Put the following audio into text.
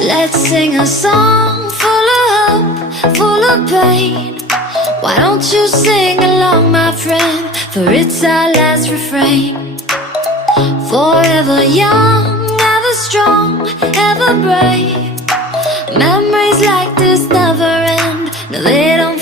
Let's sing a song full of hope, full of pain. Why don't you sing along, my friend? For it's our last refrain. Forever young, ever strong, ever brave. Memories like this never end. No, they don't